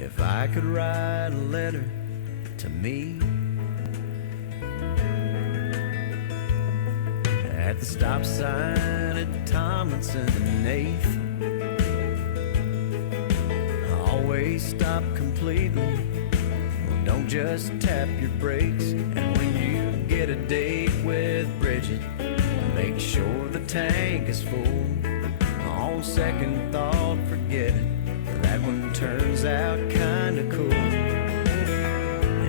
If I could write a letter to me at the stop sign at Tomlinson and 8th, always stop completely. Well, don't just tap your brakes. And when you get a date with Bridget, make sure the tank is full. On second thought, forget it. That one turns out kinda cool.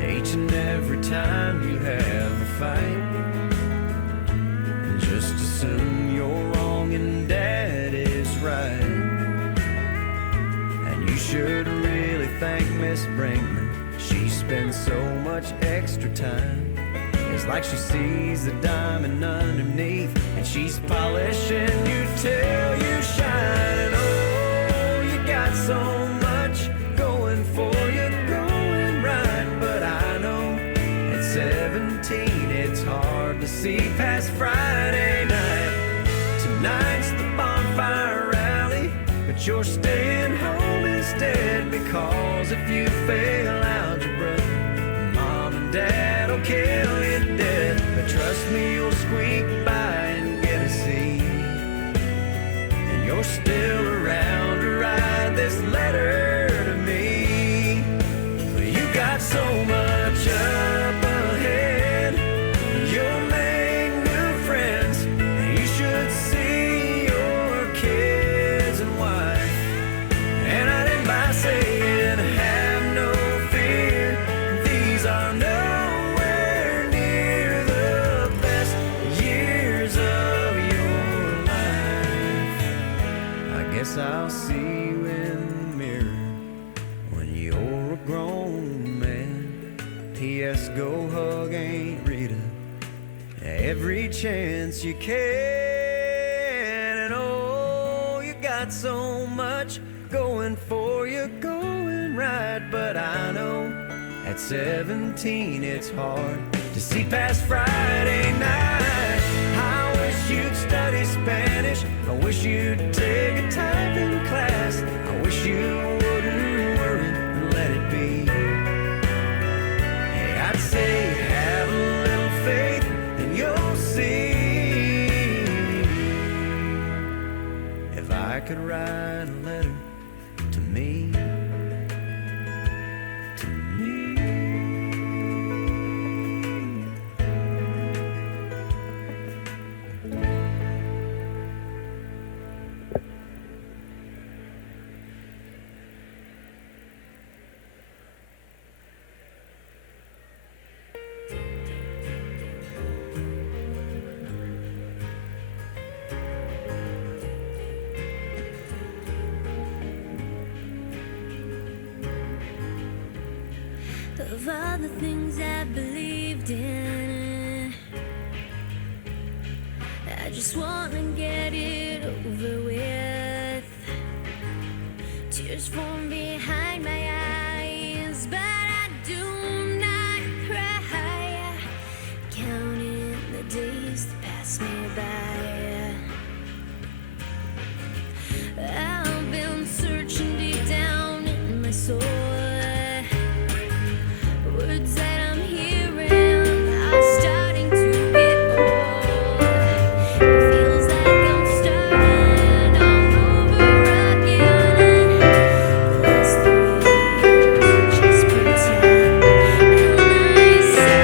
Each and every time you have a fight, just assume you're wrong and Dad is right. And you should really thank Miss Brinkman. She spends so much extra time. It's like she sees the diamond underneath, and she's polishing you till you shine. Oh, you got so much going for you, going right. But I know at 17 it's hard to see past Friday night. Tonight's the bonfire rally, but you're staying home instead, because if you fail algebra, Mom and Dad will kill you dead. But trust me, you'll squeak by and get a C, and you're still around to write this letter to me. You got so much up ahead, you'll make new friends, and you should see your kids and wife. And I didn't by saying have no fear, these are nowhere near the best years of your life. I guess I'll see you in the mirror when you're a grown man. P.S. Go hug Aunt Rita every chance you can. And oh, you got so much going for you, going right. But I know at 17 it's hard to see past Friday night. I wish you'd study Spanish, I wish you'd take a typing class, I wish you wouldn't worry and let it be. Hey, I'd say have a little faith and you'll see. If I could write a letter to me, to me. Of all the things I believed in, I just wanna get it over with. Tears form behind my eyes, but I do not cry. Counting the days that pass me by. I've been searching deep down in my soul. Words that I'm hearing are starting to get old. It feels like I'm starting all over again. The last 3 years just pretend, and I say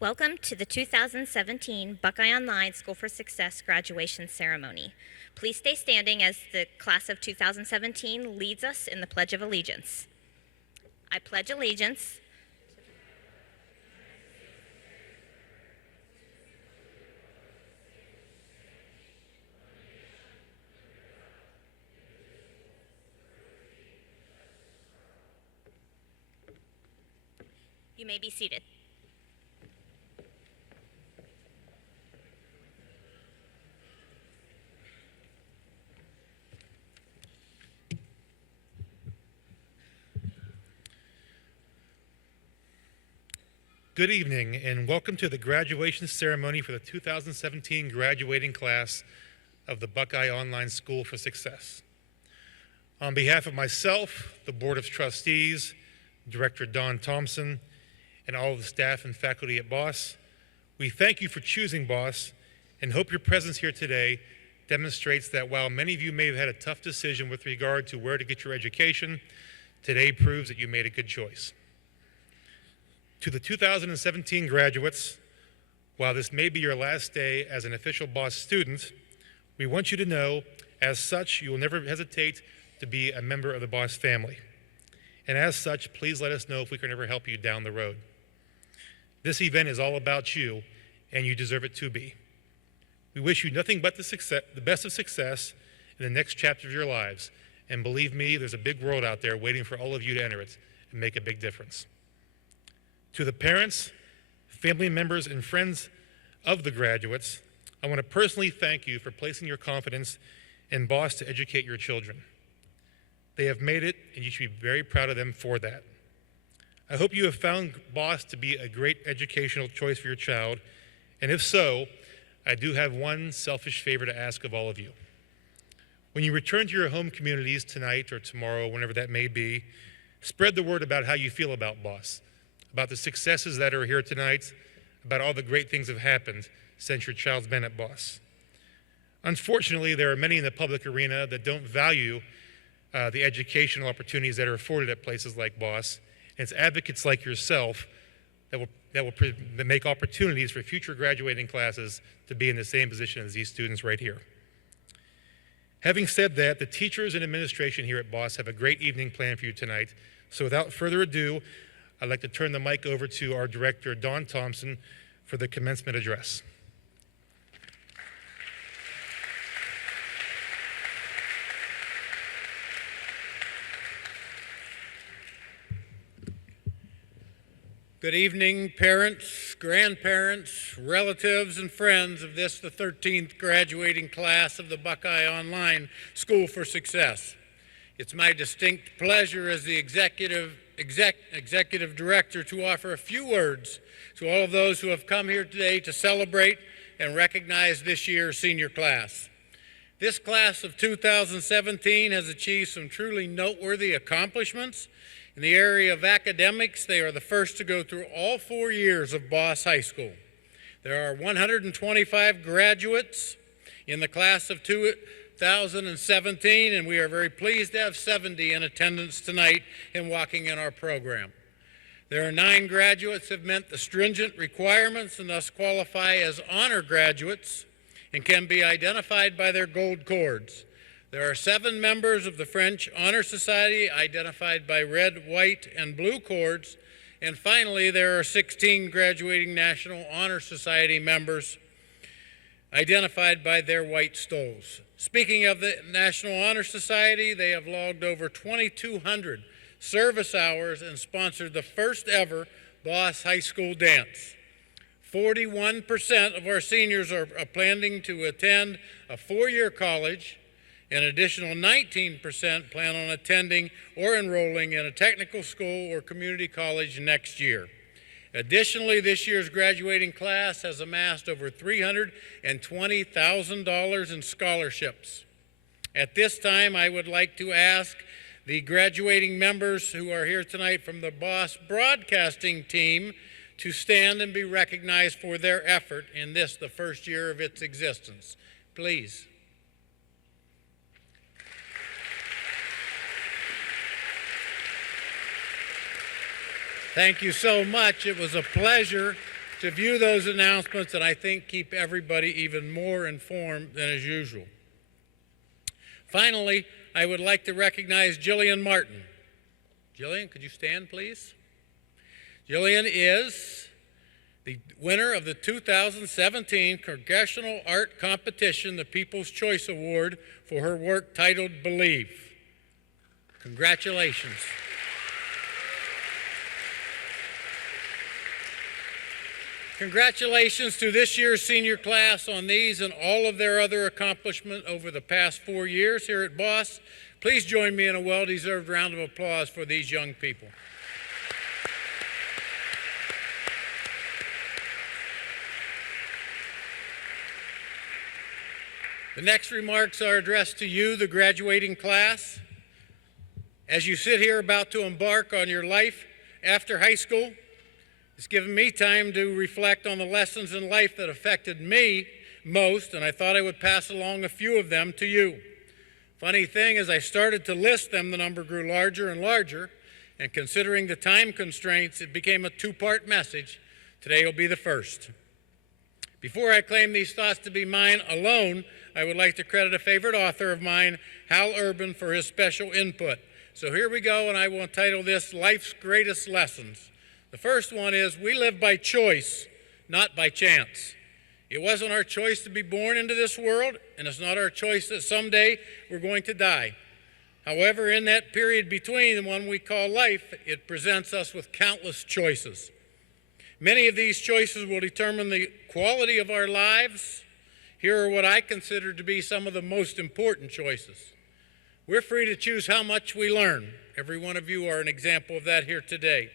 Welcome to the 2017 Buckeye Online School for Success graduation ceremony. Please stay standing as the class of 2017 leads us in the Pledge of Allegiance. I pledge allegiance You may be seated. Good evening and welcome to the graduation ceremony for the 2017 graduating class of the Buckeye Online School for Success. On behalf of myself, the Board of Trustees, Director Don Thompson, and all of the staff and faculty at BOSS, we thank you for choosing BOSS and hope your presence here today demonstrates that while many of you may have had a tough decision with regard to where to get your education, today proves that you made a good choice. To the 2017 graduates, while this may be your last day as an official BOSS student, we want you to know, as such, you will never hesitate to be a member of the BOSS family. And as such, please let us know if we can ever help you down the road. This event is all about you, and you deserve it to be. We wish you nothing but the best of success in the next chapter of your lives. And believe me, there's a big world out there waiting for all of you to enter it and make a big difference. To the parents, family members, and friends of the graduates, I want to personally thank you for placing your confidence in BOSS to educate your children. They have made it, and you should be very proud of them for that. I hope you have found BOSS to be a great educational choice for your child, and if so, I do have one selfish favor to ask of all of you. When you return to your home communities tonight or tomorrow, whenever that may be, spread the word about how you feel about BOSS, about the successes that are here tonight, about all the great things that have happened since your child's been at BOSS. Unfortunately, there are many in the public arena that don't value the educational opportunities that are afforded at places like BOSS, and it's advocates like yourself that will make opportunities for future graduating classes to be in the same position as these students right here. Having said that, the teachers and administration here at BOSS have a great evening planned for you tonight, so without further ado, I'd like to turn the mic over to our director, Don Thompson, for the commencement address. Good evening, parents, grandparents, relatives, and friends of this, the 13th graduating class of the Buckeye Online School for Success. It's my distinct pleasure as the executive director to offer a few words to all of those who have come here today to celebrate and recognize this year's senior class. This class of 2017 has achieved some truly noteworthy accomplishments. In the area of academics, they are the first to go through all 4 years of BOSS High School. There are 125 graduates in the class of 2017, and we are very pleased to have 70 in attendance tonight and walking in our program. There are 9 graduates who have met the stringent requirements and thus qualify as honor graduates and can be identified by their gold cords. There are 7 members of the French Honor Society identified by red, white, and blue cords. And finally, there are 16 graduating National Honor Society members identified by their white stoles. Speaking of the National Honor Society, they have logged over 2,200 service hours and sponsored the first ever BOSS High School dance. 41% of our seniors are planning to attend a 4-year college. An additional 19% plan on attending or enrolling in a technical school or community college next year. Additionally, this year's graduating class has amassed over $320,000 in scholarships. At this time, I would like to ask the graduating members who are here tonight from the BOSS broadcasting team to stand and be recognized for their effort in this, the first year of its existence. Please. Thank you so much. It was a pleasure to view those announcements and I think keep everybody even more informed than as usual. Finally, I would like to recognize Jillian Martin. Jillian, could you stand, please? Jillian is the winner of the 2017 Congressional Art Competition, the People's Choice Award, for her work titled Believe. Congratulations. Congratulations to this year's senior class on these and all of their other accomplishments over the past 4 years here at BOSS. Please join me in a well-deserved round of applause for these young people. The next remarks are addressed to you, the graduating class. As you sit here about to embark on your life after high school, it's given me time to reflect on the lessons in life that affected me most, and I thought I would pass along a few of them to you. Funny thing, as I started to list them, the number grew larger and larger, and considering the time constraints, it became a two-part message. Today will be the first. Before I claim these thoughts to be mine alone, I would like to credit a favorite author of mine, Hal Urban, for his special input. So here we go, and I will entitle this Life's Greatest Lessons. The first one is, we live by choice, not by chance. It wasn't our choice to be born into this world, and it's not our choice that someday we're going to die. However, in that period between the one we call life, it presents us with countless choices. Many of these choices will determine the quality of our lives. Here are what I consider to be some of the most important choices. We're free to choose how much we learn. Every one of you are an example of that here today.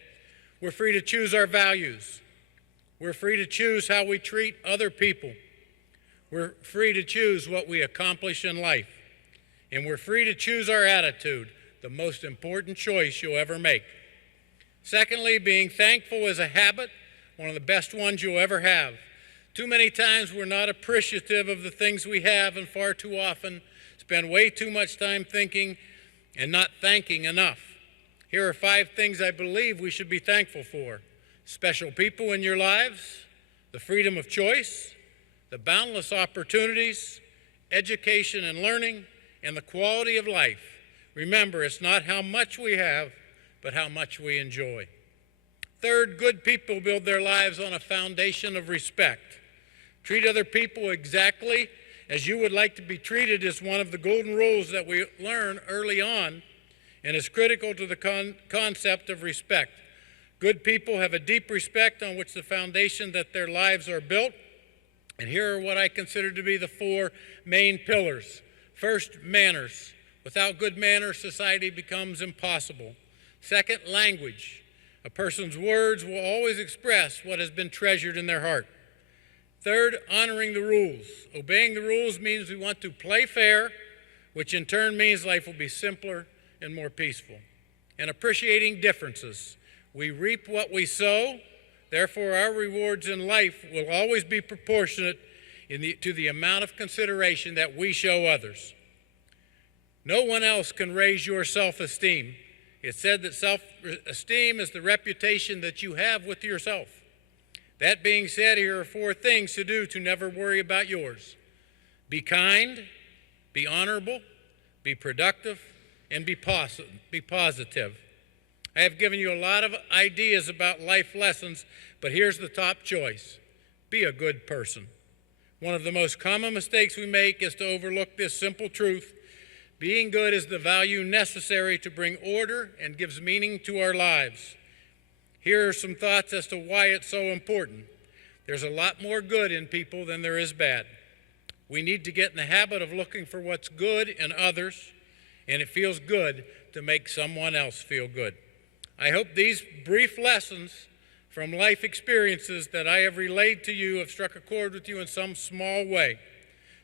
We're free to choose our values. We're free to choose how we treat other people. We're free to choose what we accomplish in life. And we're free to choose our attitude, the most important choice you'll ever make. Secondly, being thankful is a habit, one of the best ones you'll ever have. Too many times we're not appreciative of the things we have, and far too often spend way too much time thinking and not thanking enough. Here are 5 things I believe we should be thankful for. Special people in your lives, the freedom of choice, the boundless opportunities, education and learning, and the quality of life. Remember, it's not how much we have, but how much we enjoy. Third, good people build their lives on a foundation of respect. Treat other people exactly as you would like to be treated is one of the golden rules that we learn early on, and is critical to the concept of respect. Good people have a deep respect on which the foundation that their lives are built. And here are what I consider to be the 4 main pillars. First, manners. Without good manners, society becomes impossible. Second, language. A person's words will always express what has been treasured in their heart. Third, honoring the rules. Obeying the rules means we want to play fair, which in turn means life will be simpler and more peaceful. And appreciating differences. We reap what we sow, therefore our rewards in life will always be proportionate to the amount of consideration that we show others. No one else can raise your self-esteem. It's said that self-esteem is the reputation that you have with yourself. That being said, here are 4 things to do to never worry about yours. Be kind, be honorable, be productive, and be positive. I have given you a lot of ideas about life lessons, but here's the top choice. Be a good person. One of the most common mistakes we make is to overlook this simple truth. Being good is the value necessary to bring order and gives meaning to our lives. Here are some thoughts as to why it's so important. There's a lot more good in people than there is bad. We need to get in the habit of looking for what's good in others, and it feels good to make someone else feel good. I hope these brief lessons from life experiences that I have relayed to you have struck a chord with you in some small way.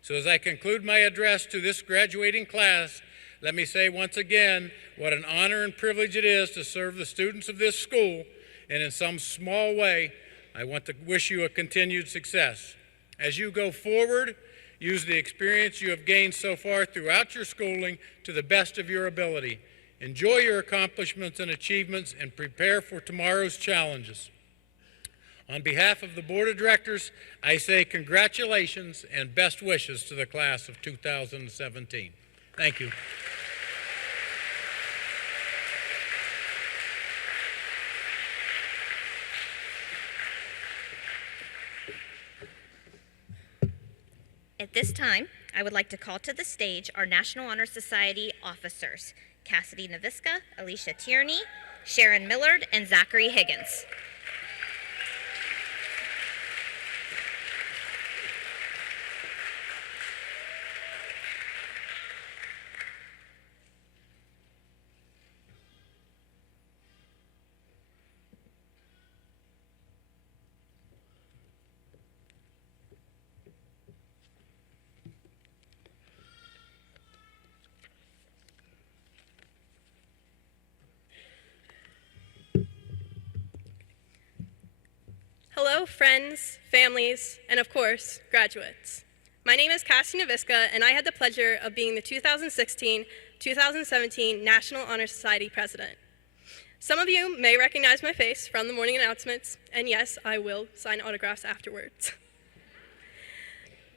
So as I conclude my address to this graduating class, let me say once again what an honor and privilege it is to serve the students of this school, and in some small way, I want to wish you a continued success. As you go forward, use the experience you have gained so far throughout your schooling to the best of your ability. Enjoy your accomplishments and achievements and prepare for tomorrow's challenges. On behalf of the Board of Directors, I say congratulations and best wishes to the class of 2017. Thank you. At this time, I would like to call to the stage our National Honor Society officers, Cassidy Naviska, Alicia Tierney, Sharon Millard, and Zachary Higgins. friends, families, and of course, graduates. My name is Cassie Naviska, and I had the pleasure of being the 2016-2017 National Honor Society President. Some of you may recognize my face from the morning announcements, and yes, I will sign autographs afterwards.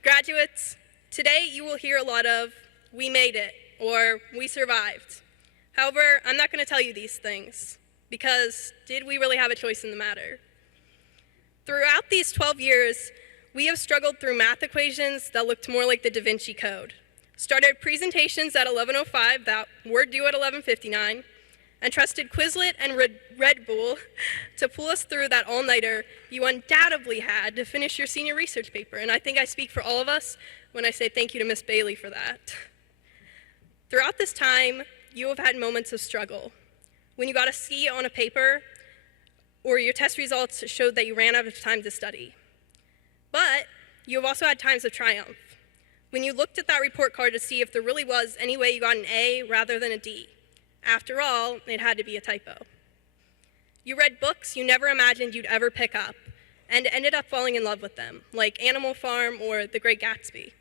Graduates, today you will hear a lot of, "We made it," or "We survived." However, I'm not going to tell you these things, because did we really have a choice in the matter? Throughout these 12 years, we have struggled through math equations that looked more like the Da Vinci Code, started presentations at 11:05 that were due at 11:59, and trusted Quizlet and Red Bull to pull us through that all-nighter you undoubtedly had to finish your senior research paper, and I think I speak for all of us when I say thank you to Miss Bailey for that. Throughout this time, you have had moments of struggle, when you got a C on a paper, or your test results showed that you ran out of time to study. But you have also had times of triumph, when you looked at that report card to see if there really was any way you got an A rather than a D. After all, it had to be a typo. You read books you never imagined you'd ever pick up, and ended up falling in love with them, like Animal Farm or The Great Gatsby.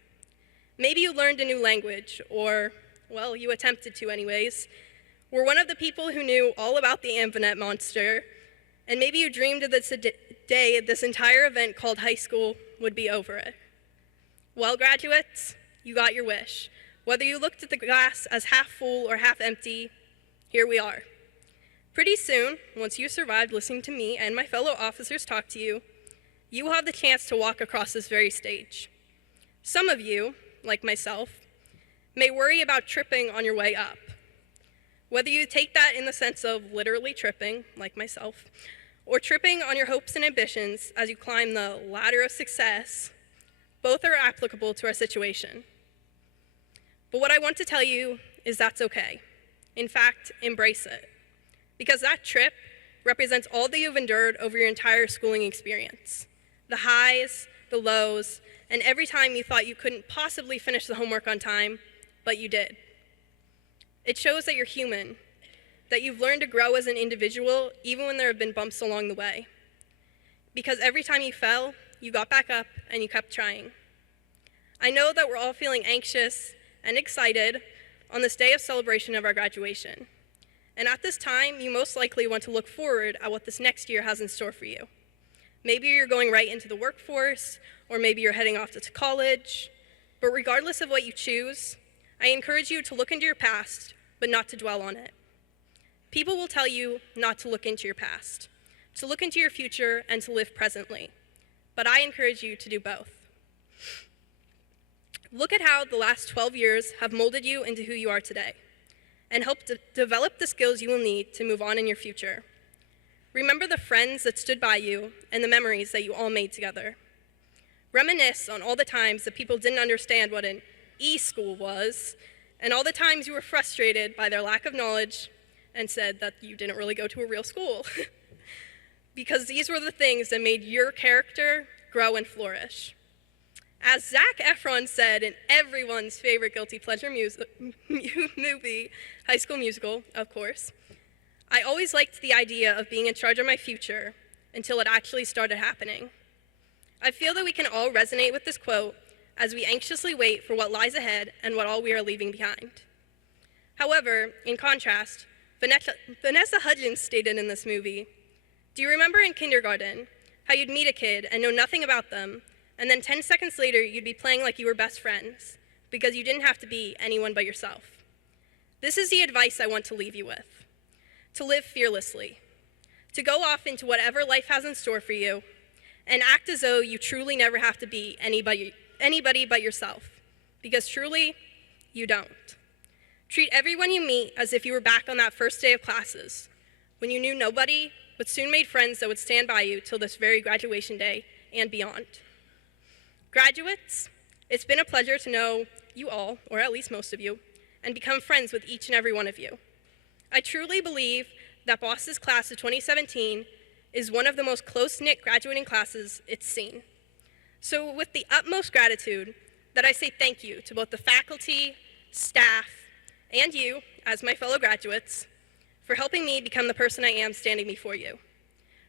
Maybe you learned a new language, or, well, you attempted to anyways, were one of the people who knew all about the Infinite Monster, and maybe you dreamed of this day this entire event called high school would be over. Well, graduates, you got your wish. Whether you looked at the glass as half full or half empty, here we are. Pretty soon, once you survived listening to me and my fellow officers talk to you, you will have the chance to walk across this very stage. Some of you, like myself, may worry about tripping on your way up. Whether you take that in the sense of literally tripping, like myself, or tripping on your hopes and ambitions as you climb the ladder of success, both are applicable to our situation. But what I want to tell you is that's okay. In fact, embrace it. Because that trip represents all that you've endured over your entire schooling experience. The highs, the lows, and every time you thought you couldn't possibly finish the homework on time, but you did. It shows that you're human, that you've learned to grow as an individual even when there have been bumps along the way. Because every time you fell, you got back up and you kept trying. I know that we're all feeling anxious and excited on this day of celebration of our graduation. And at this time, you most likely want to look forward at what this next year has in store for you. Maybe you're going right into the workforce, or maybe you're heading off to college. But regardless of what you choose, I encourage you to look into your past, but not to dwell on it. People will tell you not to look into your past, to look into your future and to live presently. But I encourage you to do both. Look at how the last 12 years have molded you into who you are today, and help to develop the skills you will need to move on in your future. Remember the friends that stood by you and the memories that you all made together. Reminisce on all the times that people didn't understand what an e-school was, and all the times you were frustrated by their lack of knowledge and said that you didn't really go to a real school. Because these were the things that made your character grow and flourish. As Zac Efron said in everyone's favorite guilty pleasure movie, High School Musical, of course, I always liked the idea of being in charge of my future until it actually started happening. I feel that we can all resonate with this quote as we anxiously wait for what lies ahead and what all we are leaving behind. However, in contrast, Vanessa Hudgens stated in this movie, "Do you remember in kindergarten how you'd meet a kid and know nothing about them, and then 10 seconds later you'd be playing like you were best friends because you didn't have to be anyone but yourself?" This is the advice I want to leave you with. To live fearlessly, to go off into whatever life has in store for you, and act as though you truly never have to be anybody but yourself, because truly, you don't. Treat everyone you meet as if you were back on that first day of classes, when you knew nobody, but soon made friends that would stand by you till this very graduation day and beyond. Graduates, it's been a pleasure to know you all, or at least most of you, and become friends with each and every one of you. I truly believe that Boss's class of 2017 is one of the most close-knit graduating classes it's seen. So with the utmost gratitude, that I say thank you to both the faculty, staff, and you, as my fellow graduates, for helping me become the person I am standing before you.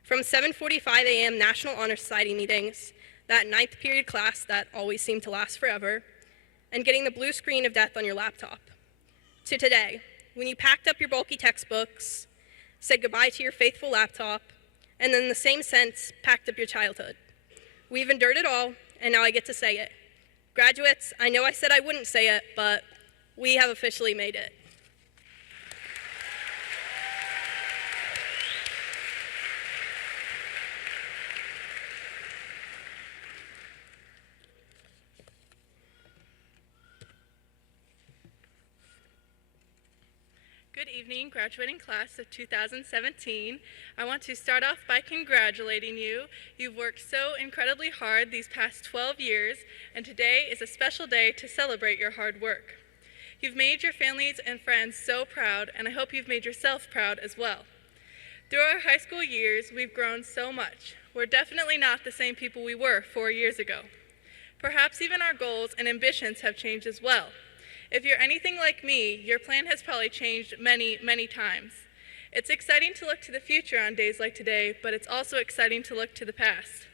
From 7:45 a.m. National Honor Society meetings, that ninth period class that always seemed to last forever, and getting the blue screen of death on your laptop, to today, when you packed up your bulky textbooks, said goodbye to your faithful laptop, and then in the same sense, packed up your childhood. We've endured it all, and now I get to say it. Graduates, I know I said I wouldn't say it, but we have officially made it. Good evening, graduating class of 2017. I want to start off by congratulating you. You've worked so incredibly hard these past 12 years, and today is a special day to celebrate your hard work. You've made your families and friends so proud, and I hope you've made yourself proud as well. Through our high school years, we've grown so much. We're definitely not the same people we were 4 years ago. Perhaps even our goals and ambitions have changed as well. If you're anything like me, your plan has probably changed many, many times. It's exciting to look to the future on days like today, but it's also exciting to look to the past.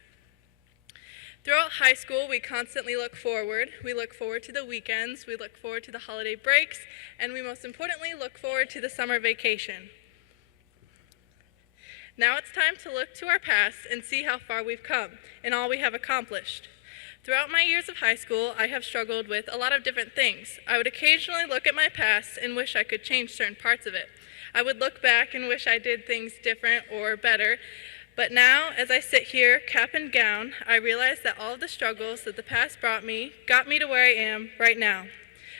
Throughout high school, we constantly look forward. We look forward to the weekends, we look forward to the holiday breaks, and we most importantly look forward to the summer vacation. Now it's time to look to our past and see how far we've come and all we have accomplished. Throughout my years of high school, I have struggled with a lot of different things. I would occasionally look at my past and wish I could change certain parts of it. I would look back and wish I did things different or better. But now, as I sit here, cap and gown, I realize that all of the struggles that the past brought me got me to where I am right now.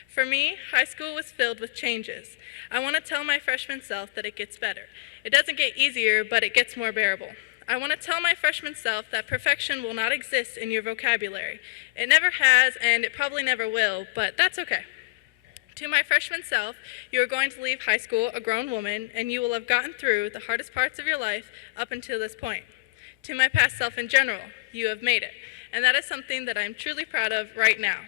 For me, high school was filled with changes. I want to tell my freshman self that it gets better. It doesn't get easier, but it gets more bearable. I want to tell my freshman self that perfection will not exist in your vocabulary. It never has, and it probably never will, but that's okay. To my freshman self, you are going to leave high school a grown woman, and you will have gotten through the hardest parts of your life up until this point. To my past self in general, you have made it, and that is something that I am truly proud of right now.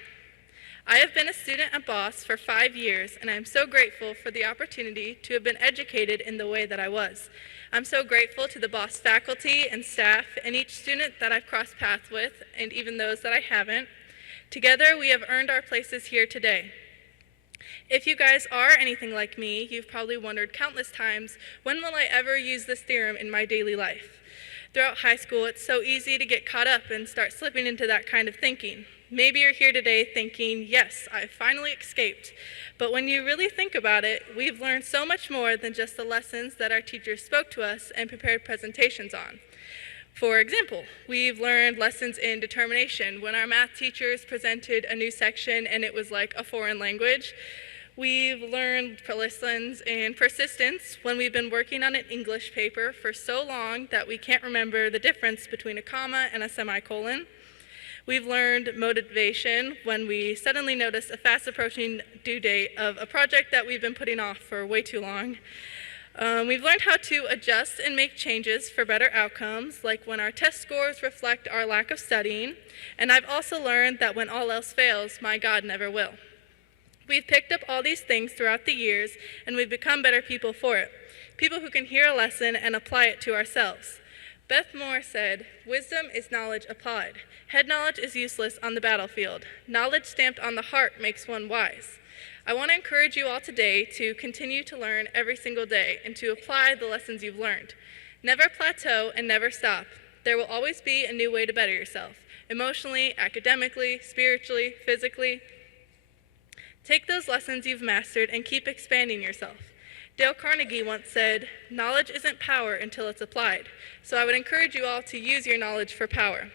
I have been a student at Boss for 5 years, and I am so grateful for the opportunity to have been educated in the way that I was. I'm so grateful to the Boss faculty and staff and each student that I've crossed paths with, and even those that I haven't. Together, we have earned our places here today. If you guys are anything like me, you've probably wondered countless times, when will I ever use this theorem in my daily life? Throughout high school, it's so easy to get caught up and start slipping into that kind of thinking. Maybe you're here today thinking, yes, I finally escaped. But when you really think about it, we've learned so much more than just the lessons that our teachers spoke to us and prepared presentations on. For example, we've learned lessons in determination when our math teachers presented a new section and it was like a foreign language. We've learned lessons in persistence when we've been working on an English paper for so long that we can't remember the difference between a comma and a semicolon. We've learned motivation when we suddenly notice a fast approaching due date of a project that we've been putting off for way too long. We've learned how to adjust and make changes for better outcomes, like when our test scores reflect our lack of studying. And I've also learned that when all else fails, my God never will. We've picked up all these things throughout the years, and we've become better people for it. People who can hear a lesson and apply it to ourselves. Beth Moore said, "Wisdom is knowledge applied. Head knowledge is useless on the battlefield. Knowledge stamped on the heart makes one wise." I want to encourage you all today to continue to learn every single day and to apply the lessons you've learned. Never plateau and never stop. There will always be a new way to better yourself, emotionally, academically, spiritually, physically. Take those lessons you've mastered and keep expanding yourself. Dale Carnegie once said, "Knowledge isn't power until it's applied." So I would encourage you all to use your knowledge for power.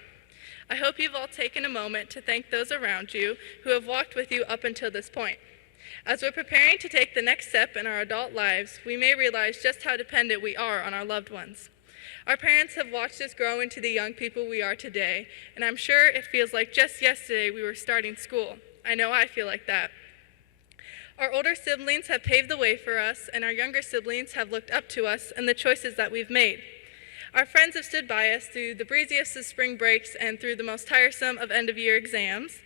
I hope you've all taken a moment to thank those around you who have walked with you up until this point. As we're preparing to take the next step in our adult lives, we may realize just how dependent we are on our loved ones. Our parents have watched us grow into the young people we are today, and I'm sure it feels like just yesterday we were starting school. I know I feel like that. Our older siblings have paved the way for us, and our younger siblings have looked up to us and the choices that we've made. Our friends have stood by us through the breeziest of spring breaks and through the most tiresome of end-of-year exams.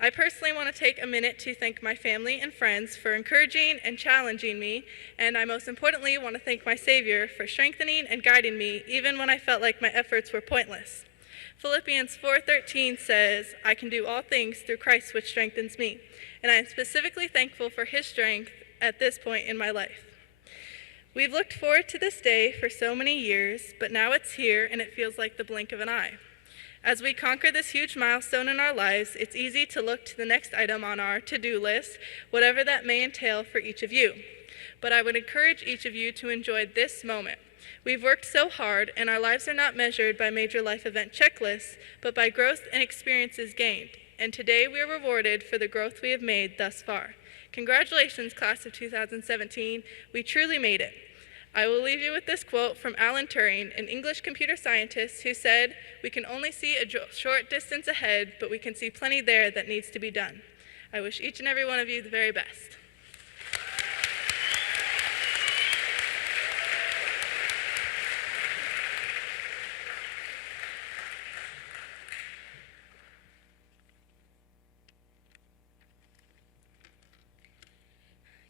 I personally want to take a minute to thank my family and friends for encouraging and challenging me, and I most importantly want to thank my Savior for strengthening and guiding me even when I felt like my efforts were pointless. Philippians 4:13 says, "I can do all things through Christ which strengthens me," and I am specifically thankful for his strength at this point in my life. We've looked forward to this day for so many years, but now it's here and it feels like the blink of an eye. As we conquer this huge milestone in our lives, it's easy to look to the next item on our to-do list, whatever that may entail for each of you. But I would encourage each of you to enjoy this moment. We've worked so hard, and our lives are not measured by major life event checklists, but by growth and experiences gained. And today we are rewarded for the growth we have made thus far. Congratulations, class of 2017. We truly made it. I will leave you with this quote from Alan Turing, an English computer scientist who said, "We can only see a short distance ahead, but we can see plenty there that needs to be done." I wish each and every one of you the very best.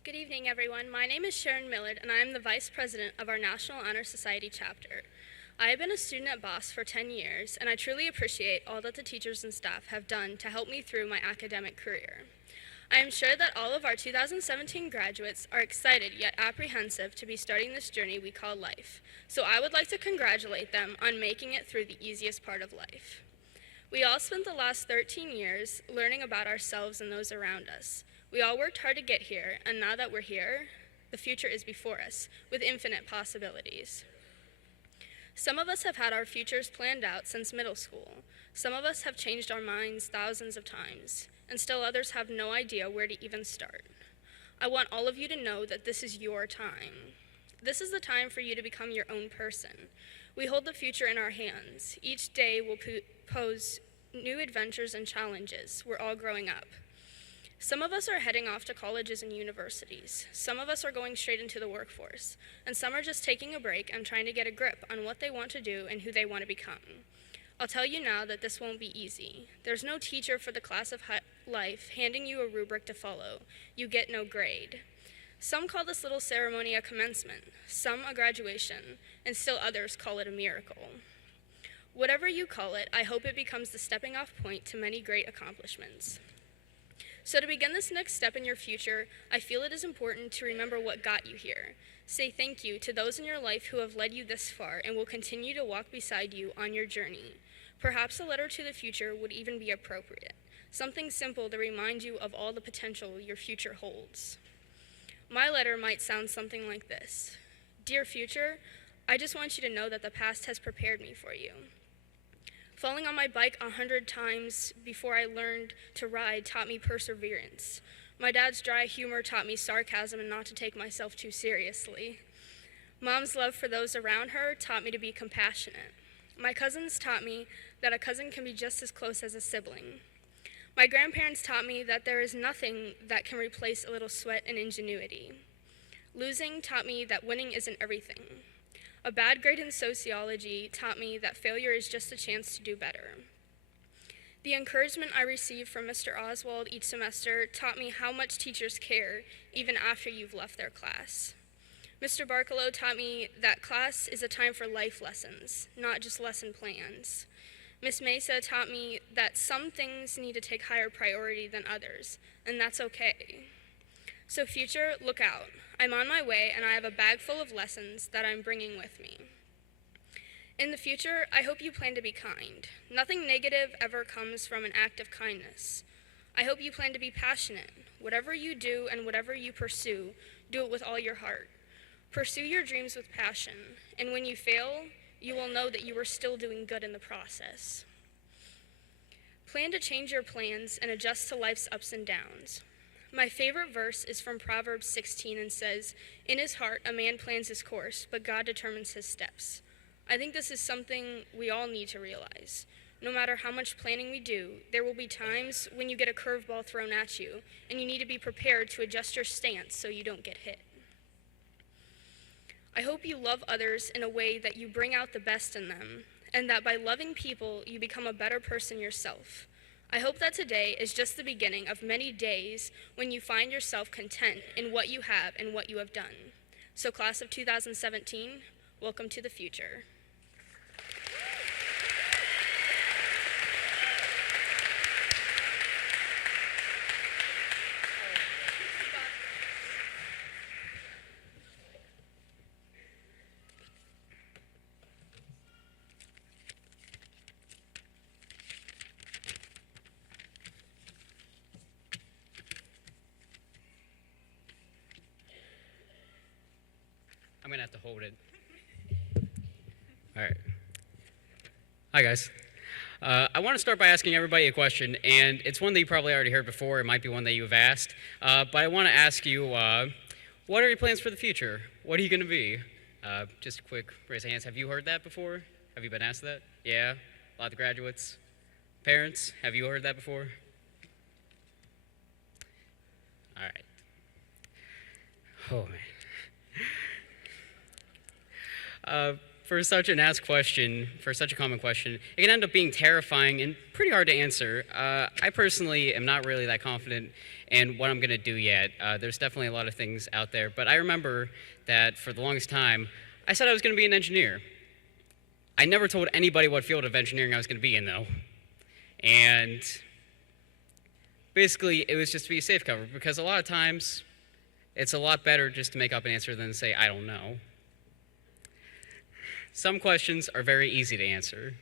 Good evening, everyone. My name is Sharon Millard, and I am the Vice President of our National Honor Society chapter. I have been a student at Boss for 10 years, and I truly appreciate all that the teachers and staff have done to help me through my academic career. I am sure that all of our 2017 graduates are excited yet apprehensive to be starting this journey we call life, so I would like to congratulate them on making it through the easiest part of life. We all spent the last 13 years learning about ourselves and those around us. We all worked hard to get here, and now that we're here, the future is before us, with infinite possibilities. Some of us have had our futures planned out since middle school. Some of us have changed our minds thousands of times, and still others have no idea where to even start. I want all of you to know that this is your time. This is the time for you to become your own person. We hold the future in our hands. Each day will pose new adventures and challenges. We're all growing up. Some of us are heading off to colleges and universities. Some of us are going straight into the workforce. And some are just taking a break and trying to get a grip on what they want to do and who they want to become. I'll tell you now that this won't be easy. There's no teacher for the class of life handing you a rubric to follow. You get no grade. Some call this little ceremony a commencement, some a graduation, and still others call it a miracle. Whatever you call it, I hope it becomes the stepping off point to many great accomplishments. So to begin this next step in your future, I feel it is important to remember what got you here. Say thank you to those in your life who have led you this far and will continue to walk beside you on your journey. Perhaps a letter to the future would even be appropriate. Something simple to remind you of all the potential your future holds. My letter might sound something like this. Dear future, I just want you to know that the past has prepared me for you. Falling on my bike 100 times before I learned to ride taught me perseverance. My dad's dry humor taught me sarcasm and not to take myself too seriously. Mom's love for those around her taught me to be compassionate. My cousins taught me that a cousin can be just as close as a sibling. My grandparents taught me that there is nothing that can replace a little sweat and ingenuity. Losing taught me that winning isn't everything. A bad grade in sociology taught me that failure is just a chance to do better. The encouragement I received from Mr. Oswald each semester taught me how much teachers care even after you've left their class. Mr. Barkalow taught me that class is a time for life lessons, not just lesson plans. Miss Mesa taught me that some things need to take higher priority than others, and that's okay. So future, look out. I'm on my way, and I have a bag full of lessons that I'm bringing with me. In the future, I hope you plan to be kind. Nothing negative ever comes from an act of kindness. I hope you plan to be passionate. Whatever you do and whatever you pursue, do it with all your heart. Pursue your dreams with passion, and when you fail, you will know that you are still doing good in the process. Plan to change your plans and adjust to life's ups and downs. My favorite verse is from Proverbs 16 and says, "In his heart a man plans his course, but God determines his steps." I think this is something we all need to realize. No matter how much planning we do, there will be times when you get a curveball thrown at you, and you need to be prepared to adjust your stance so you don't get hit. I hope you love others in a way that you bring out the best in them, and that by loving people, you become a better person yourself. I hope that today is just the beginning of many days when you find yourself content in what you have and what you have done. So class of 2017, welcome to the future. I'm gonna have to hold it. All right. Hi, guys. I want to start by asking everybody a question, and it's one that you probably already heard before. It might be one that you have asked, but I want to ask you, what are your plans for the future? What are you going to be? Just a quick raise of hands. Have you heard that before? Have you been asked that? Yeah? A lot of graduates? Parents, have you heard that before? All right. Oh, man. For such an asked question, for such a common question, it can end up being terrifying and pretty hard to answer. I personally am not really that confident in what I'm going to do yet. There's definitely a lot of things out there, but I remember that for the longest time, I said I was going to be an engineer. I never told anybody what field of engineering I was going to be in, though. And basically, it was just to be a safe cover, because a lot of times, it's a lot better just to make up an answer than to say, I don't know. Some questions are very easy to answer,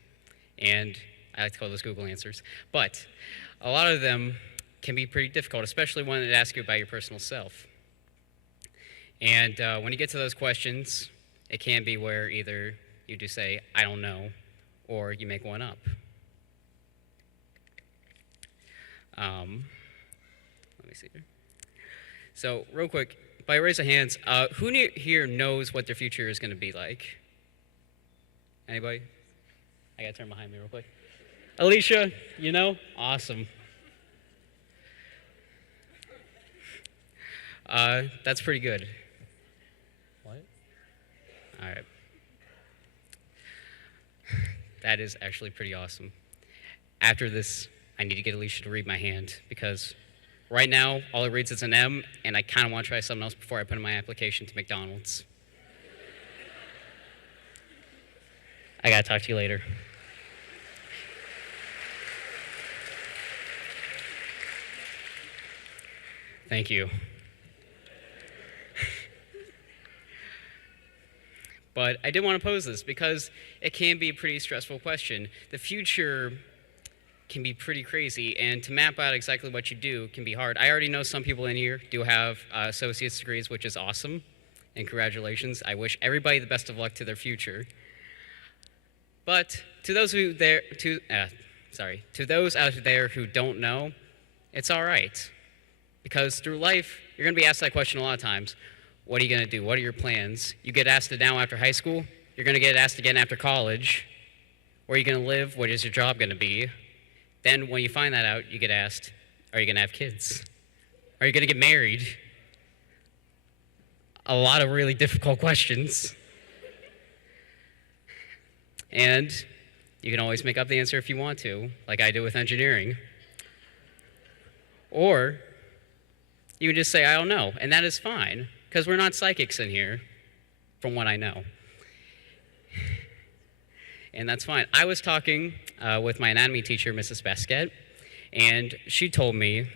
and I like to call those Google answers, but a lot of them can be pretty difficult, especially when it asks you about your personal self. And when you get to those questions, it can be where either you just say, I don't know, or you make one up. Let me see here. So, real quick, by raise of hands, who here knows what their future is going to be like? Anybody? I gotta turn behind me real quick. Alicia, you know? Awesome. That's pretty good. What? All right. That is actually pretty awesome. After this, I need to get Alicia to read my hand, because right now, all it reads is an M, and I kind of want to try something else before I put in my application to McDonald's. I gotta talk to you later. Thank you. But I did want to pose this because it can be a pretty stressful question. The future can be pretty crazy, and to map out exactly what you do can be hard. I already know some people in here do have associate's degrees, which is awesome, and congratulations. I wish everybody the best of luck to their future. But to those out there who don't know, it's all right. Because through life, you're going to be asked that question a lot of times. What are you going to do? What are your plans? You get asked it now after high school. You're going to get asked again after college. Where are you going to live? What is your job going to be? Then when you find that out, you get asked, are you going to have kids? Are you going to get married? A lot of really difficult questions. And you can always make up the answer if you want to, like I do with engineering. Or you can just say, I don't know, and that is fine, because we're not psychics in here, from what I know. And that's fine. I was talking with my anatomy teacher, Mrs. Basquette, and she told me,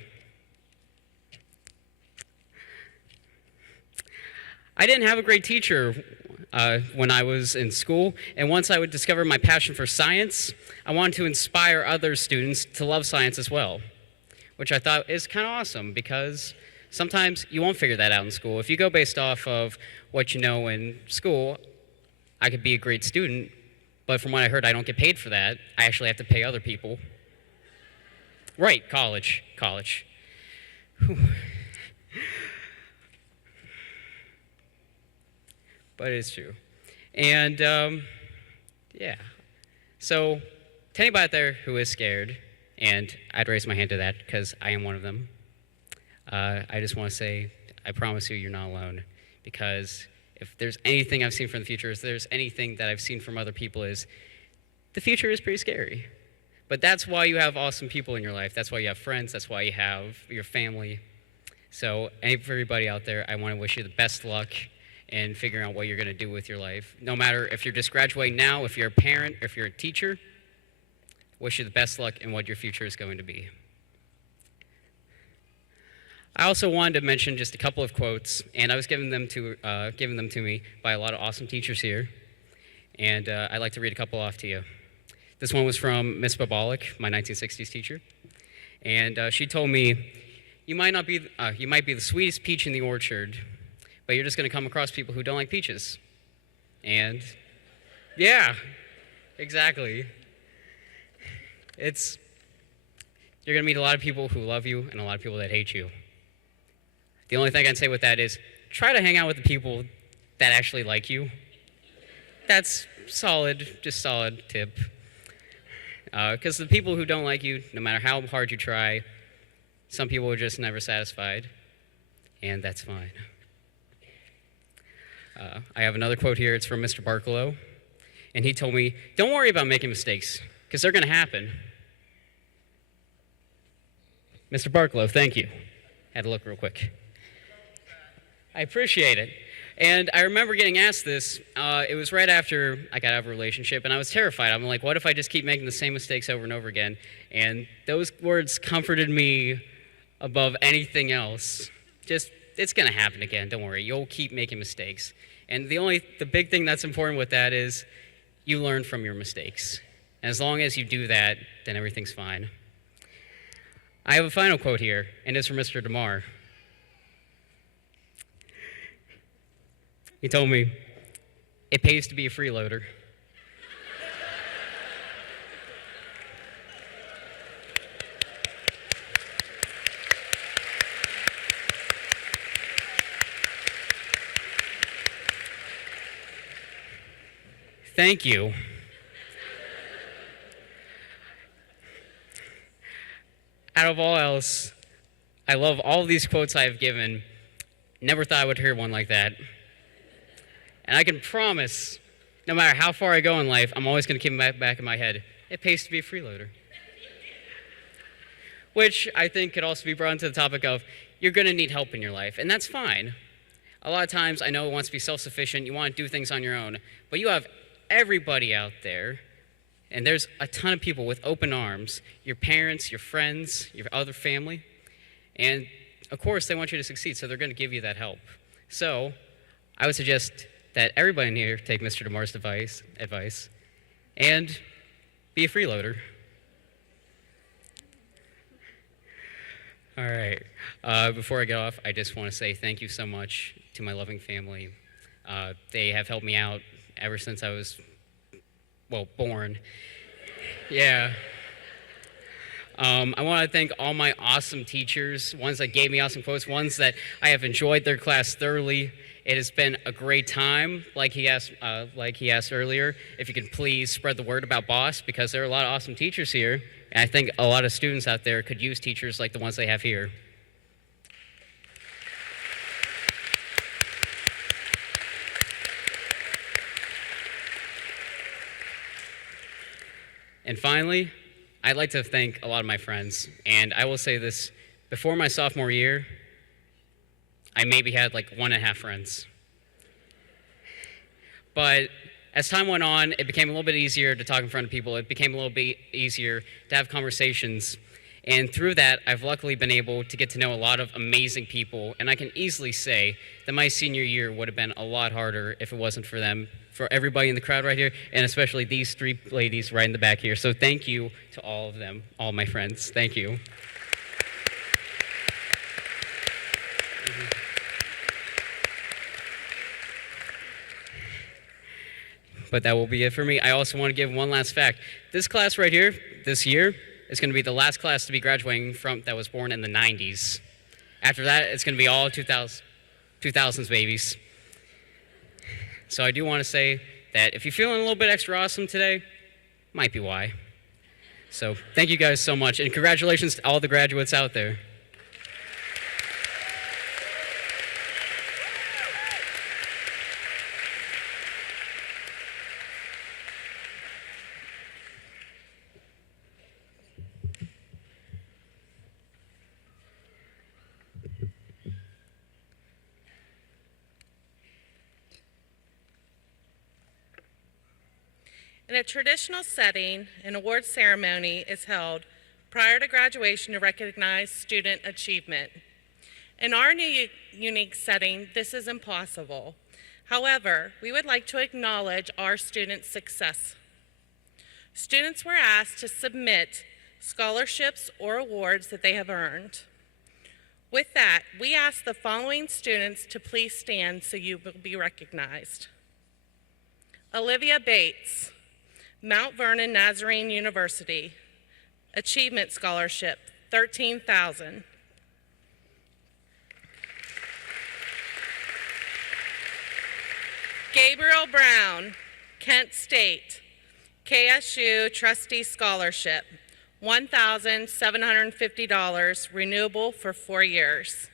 I didn't have a great teacher when I was in school, and once I would discover my passion for science, I wanted to inspire other students to love science as well, which I thought is kind of awesome, because sometimes you won't figure that out in school. If you go based off of what you know in school, I could be a great student, but from what I heard, I don't get paid for that. I actually have to pay other people. Right, college. Whew. But it is true. And, yeah. So, to anybody out there who is scared, and I'd raise my hand to that because I am one of them, I just want to say, I promise you, you're not alone. Because if there's anything I've seen from the future, if there's anything that I've seen from other people, is the future is pretty scary. But that's why you have awesome people in your life. That's why you have friends. That's why you have your family. So for everybody out there, I want to wish you the best luck in figuring out what you're going to do with your life. No matter if you're just graduating now, if you're a parent, or if you're a teacher, wish you the best luck in what your future is going to be. I also wanted to mention just a couple of quotes, and I was given them to me by a lot of awesome teachers here, and I'd like to read a couple off to you. This one was from Miss Babalik, my 1960s teacher, and she told me, you might be the sweetest peach in the orchard, but you're just going to come across people who don't like peaches. And yeah, exactly. You're going to meet a lot of people who love you and a lot of people that hate you. The only thing I can say with that is try to hang out with the people that actually like you. That's solid tip. Because the people who don't like you, no matter how hard you try, some people are just never satisfied, and that's fine. I have another quote here. It's from Mr. Barkalow, and he told me, don't worry about making mistakes, because they're going to happen. Mr. Barkalow, thank you. Had to look real quick. I appreciate it. And I remember getting asked this. It was right after I got out of a relationship, and I was terrified. I'm like, what if I just keep making the same mistakes over and over again? And those words comforted me above anything else. Just, it's going to happen again. Don't worry. You'll keep making mistakes. And the big thing that's important with that is you learn from your mistakes. And as long as you do that, then everything's fine. I have a final quote here, and it's from Mr. DeMar. He told me, it pays to be a freeloader. Thank you. Out of all else, I love all of these quotes I have given. Never thought I would hear one like that. And I can promise, no matter how far I go in life, I'm always going to keep it back in my head. It pays to be a freeloader. Which I think could also be brought into the topic of you're going to need help in your life, and that's fine. A lot of times, I know it wants to be self-sufficient, you want to do things on your own, but you have everybody out there, and there's a ton of people with open arms, your parents, your friends, your other family, and of course, they want you to succeed, so they're going to give you that help. So, I would suggest that everybody in here take Mr. DeMar's advice and be a freeloader. All right. Before I get off, I just want to say thank you so much to my loving family. They have helped me out ever since I was, born. Yeah. I want to thank all my awesome teachers, ones that gave me awesome quotes, ones that I have enjoyed their class thoroughly. It has been a great time, like he asked earlier. If you could please spread the word about BOSS, because there are a lot of awesome teachers here, and I think a lot of students out there could use teachers like the ones they have here. And finally, I'd like to thank a lot of my friends, and I will say this, before my sophomore year, I maybe had like 1.5 friends. But as time went on, it became a little bit easier to talk in front of people. It became a little bit easier to have conversations. And through that, I've luckily been able to get to know a lot of amazing people. And I can easily say that my senior year would have been a lot harder if it wasn't for them, for everybody in the crowd right here, and especially these 3 ladies right in the back here. So thank you to all of them, all my friends. Thank you. But that will be it for me. I also want to give one last fact. This class right here, this year, is going to be the last class to be graduating from that was born in the 90s. After that, it's going to be all 2000s babies. So I do want to say that if you're feeling a little bit extra awesome today, might be why. So thank you guys so much, and congratulations to all the graduates out there. In a traditional setting, an award ceremony is held prior to graduation to recognize student achievement. In our new unique setting, this is impossible. However, we would like to acknowledge our students' success. Students were asked to submit scholarships or awards that they have earned. With that, we ask the following students to please stand so you will be recognized. Olivia Bates, Mount Vernon Nazarene University, Achievement Scholarship, $13,000. Gabriel Brown, Kent State, KSU Trustee Scholarship, $1,750, renewable for 4 years.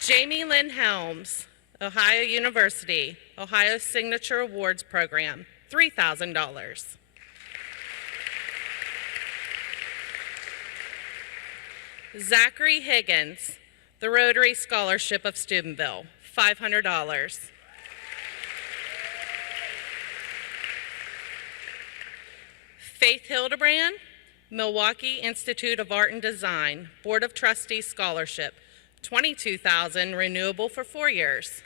Jamie Lynn Helms, Ohio University, Ohio Signature Awards Program, $3,000. Zachary Higgins, the Rotary Scholarship of Steubenville, $500. Faith Hildebrand, Milwaukee Institute of Art and Design, Board of Trustees Scholarship, $22,000, renewable for 4 years.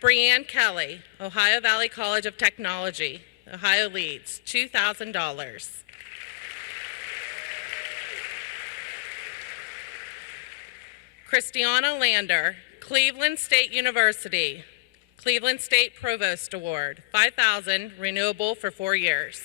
Breanne Kelly, Ohio Valley College of Technology, Ohio Leads, $2,000. Christiana Lander, Cleveland State University, Cleveland State Provost Award, $5,000, renewable for 4 years.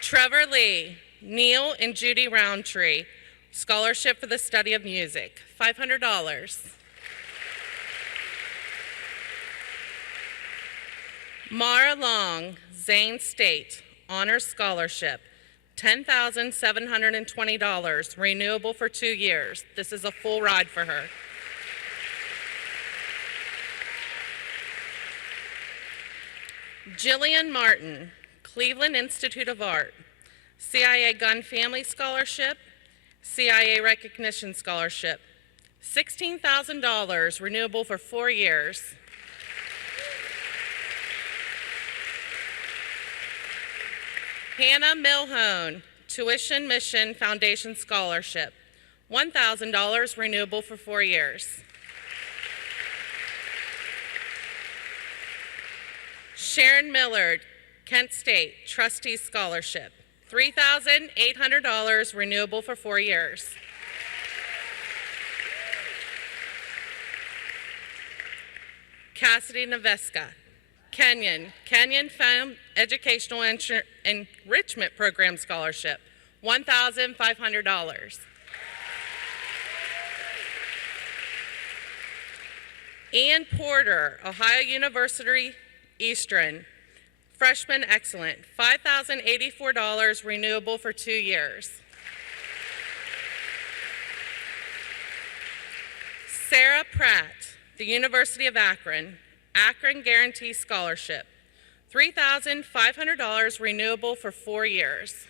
Trevor Lee, Neil and Judy Roundtree, Scholarship for the Study of Music, $500. Mara Long, Zane State, Honors Scholarship, $10,720, renewable for 2 years. This is a full ride for her. Jillian Martin, Cleveland Institute of Art, CIA Gun Family Scholarship, CIA Recognition Scholarship, $16,000, renewable for 4 years. Hannah Milhone, Tuition Mission Foundation Scholarship, $1,000, renewable for 4 years. Sharon Millard, Kent State, Trustee Scholarship, $3,800, renewable for 4 years. Cassidy Naveska, Kenyon Found Educational Enrichment Program Scholarship, $1,500. Ann Porter, Ohio University Eastern, Freshman Excellent, $5,084, renewable for 2 years. Sarah Pratt, the University of Akron, Akron Guarantee Scholarship, $3,500, renewable for 4 years.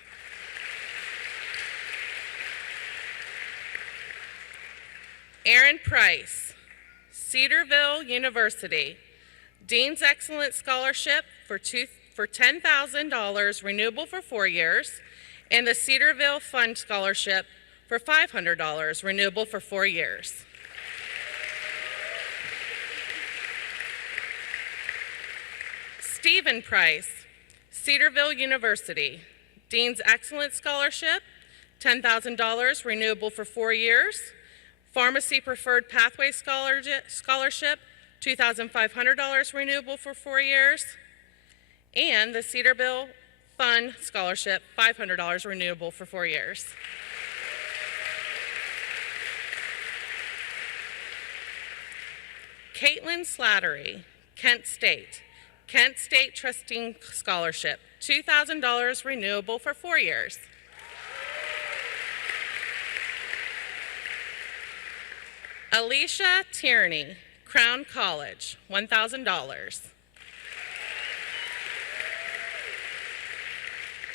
Aaron Price, Cedarville University, Dean's Excellent Scholarship for $10,000, renewable for 4 years, and the Cedarville Fund Scholarship for $500, renewable for 4 years. Stephen Price, Cedarville University, Dean's Excellent Scholarship, $10,000, renewable for 4 years, Pharmacy Preferred Pathway Scholarship, $2,500, renewable for 4 years, and the Cedarville Fund Scholarship, $500, renewable for 4 years. Caitlin Slattery, Kent State Trustee Scholarship, $2,000, renewable for 4 years. Alicia Tierney, Crown College, $1,000.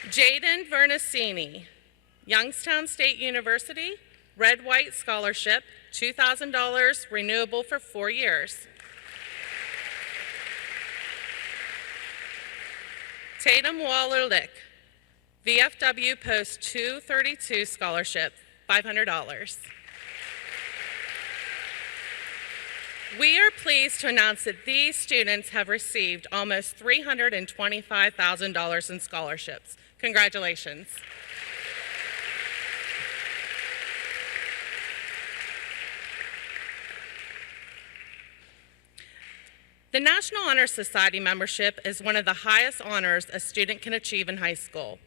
Jaden Vernacini, Youngstown State University, Red-White Scholarship, $2,000 renewable for 4 years. Tatum Waller-Lick, VFW Post 232 Scholarship, $500. We are pleased to announce that these students have received almost $325,000 in scholarships. Congratulations. The National Honor Society membership is one of the highest honors a student can achieve in high school.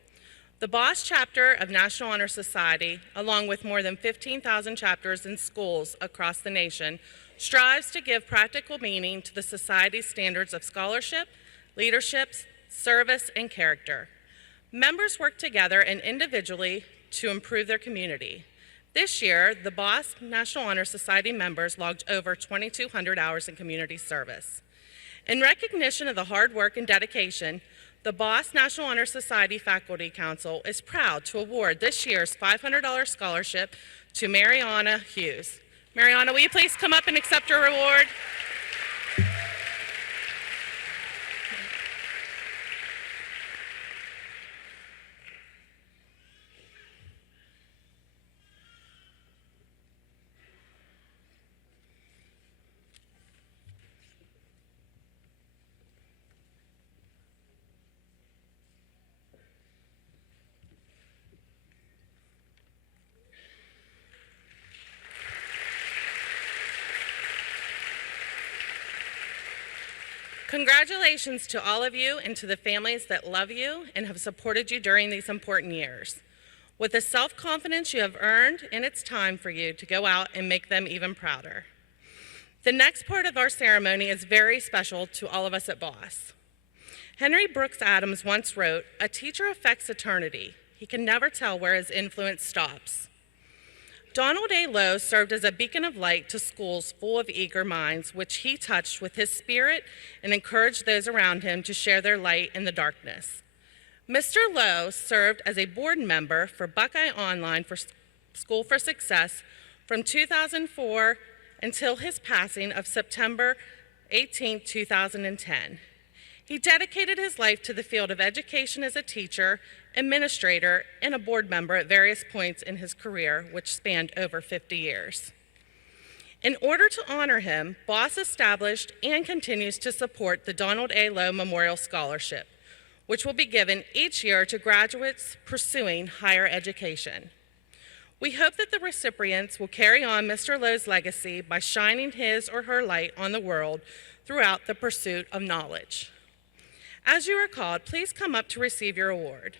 The Boss chapter of National Honor Society, along with more than 15,000 chapters in schools across the nation, strives to give practical meaning to the Society's standards of scholarship, leadership, service, and character. Members work together and individually to improve their community. This year, the Boss National Honor Society members logged over 2,200 hours in community service. In recognition of the hard work and dedication, the Boss National Honor Society Faculty Council is proud to award this year's $500 scholarship to Mariana Hughes. Mariana, will you please come up and accept your reward? Congratulations to all of you and to the families that love you and have supported you during these important years. With the self-confidence you have earned, and it's time for you to go out and make them even prouder. The next part of our ceremony is very special to all of us at Boss. Henry Brooks Adams once wrote, "A teacher affects eternity. He can never tell where his influence stops." Donald A. Lowe served as a beacon of light to schools full of eager minds, which he touched with his spirit and encouraged those around him to share their light in the darkness. Mr. Lowe served as a board member for Buckeye Online for School for Success from 2004 until his passing of September 18, 2010. He dedicated his life to the field of education as a teacher, administrator, and a board member at various points in his career, which spanned over 50 years. In order to honor him, Boss established and continues to support the Donald A. Lowe Memorial Scholarship, which will be given each year to graduates pursuing higher education. We hope that the recipients will carry on Mr. Lowe's legacy by shining his or her light on the world throughout the pursuit of knowledge. As you are called, please come up to receive your award.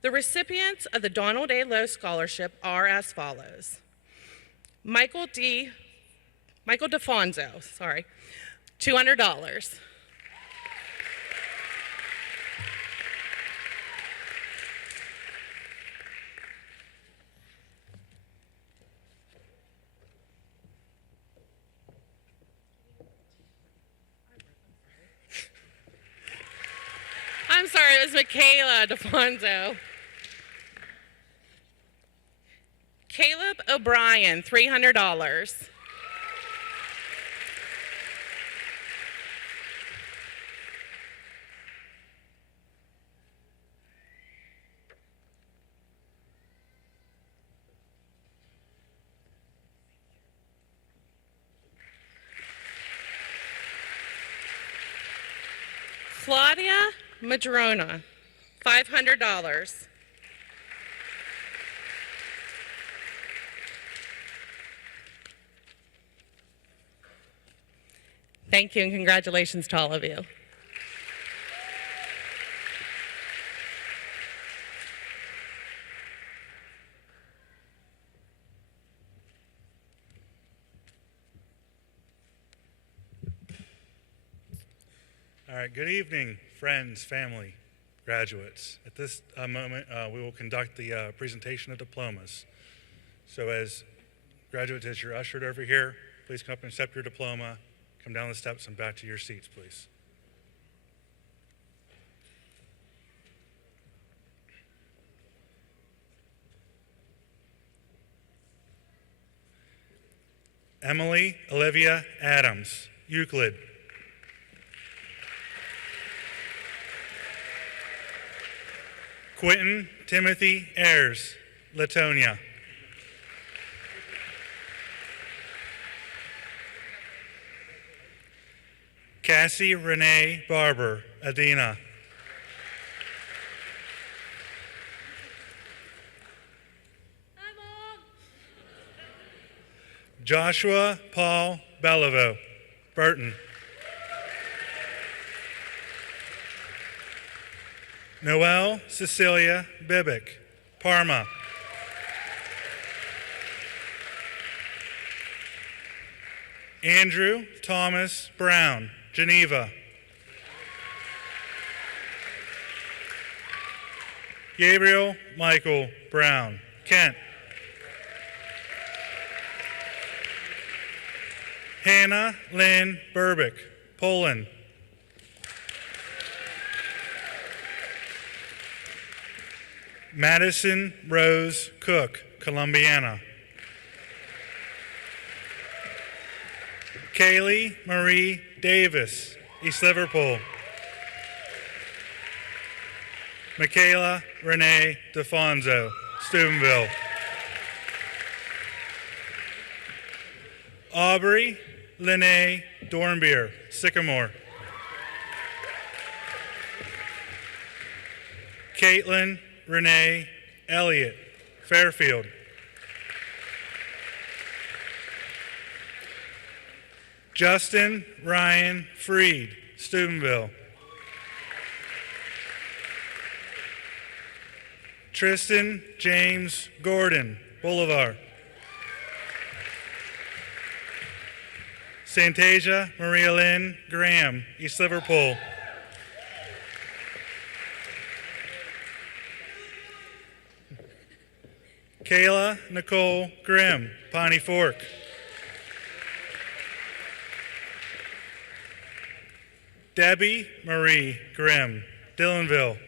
The recipients of the Donald A. Lowe Scholarship are as follows. Michael DeFonso, $200. I'm sorry, it was Michaela DeFonso. Caleb O'Brien, $300. Claudia Madrona, $500. Thank you and congratulations to all of you. All right, good evening, friends, family, graduates. At this moment, we will conduct the presentation of diplomas. So as graduates, as you're ushered over here, please come up and accept your diploma. Come down the steps and back to your seats, please. Emily Olivia Adams, Euclid. Quentin Timothy Ayers, Latonia. Cassie Renee Barber, Adina. Joshua Paul Beliveau, Burton. Noelle Cecilia Bibick, Parma. Andrew Thomas Brown, Geneva. Gabriel Michael Brown, Kent. Hannah Lynn Burbick, Poland. Madison Rose Cook, Columbiana. Kaylee Marie Davis, East Liverpool. Michaela Renee DeFonso, Steubenville. Aubrey Lene Dornbier, Sycamore. Caitlin Renee Elliott, Fairfield. Justin Ryan Freed, Steubenville. Tristan James Gordon, Boulevard. Santasia Maria Lynn Graham, East Liverpool. Kayla Nicole Grimm, Piney Fork. Debbie Marie Grimm, Dillonville.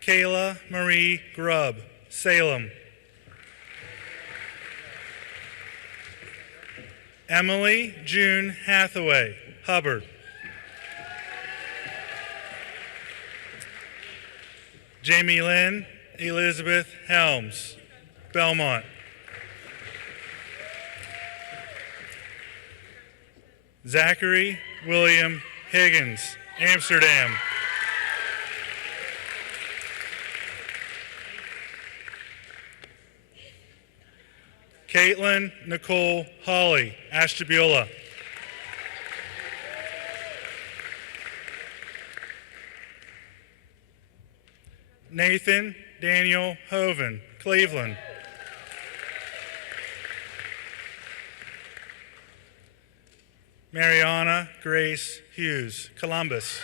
Kayla Marie Grubb, Salem. Emily June Hathaway, Hubbard. Jamie Lynn Elizabeth Helms, Belmont. Zachary William Higgins, Amsterdam. Caitlin Nicole Hawley, Ashtabula. Nathan Daniel Hoven, Cleveland. Mariana Grace Hughes, Columbus.